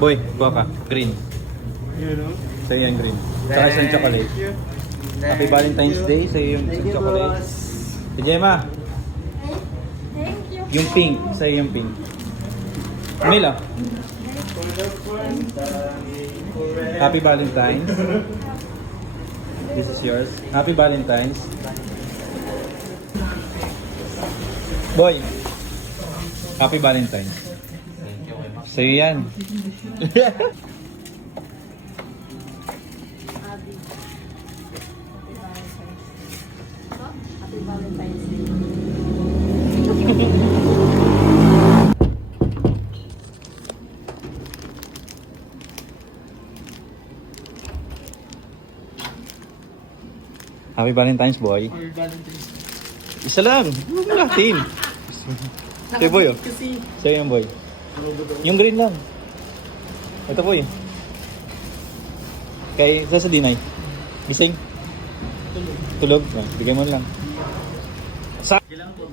Boy, kuha ka. Green. You know? Sa'yo yung green. Tsaka isang chocolate. Happy Valentine's Day. Sa'yo yung isang chocolate. Si Gemma, Thank you. yung pink. Sa'yo yung pink. Mila, Happy Valentine's. This is yours. Happy Valentine's. Boy, Happy Valentine's. Sa'yo yan. Happy Valentine's Day. Happy Valentine's, boy. Or Valentine's. Isa lang. Huwag mo natin. Sa'yo, boy, oh. Kasi, Sa'yo yung boy. Yung green lang. Ito, boy. Kay, sa Dinay. Gising. Tulog. Bigay mo lang. Sa... kailangan po,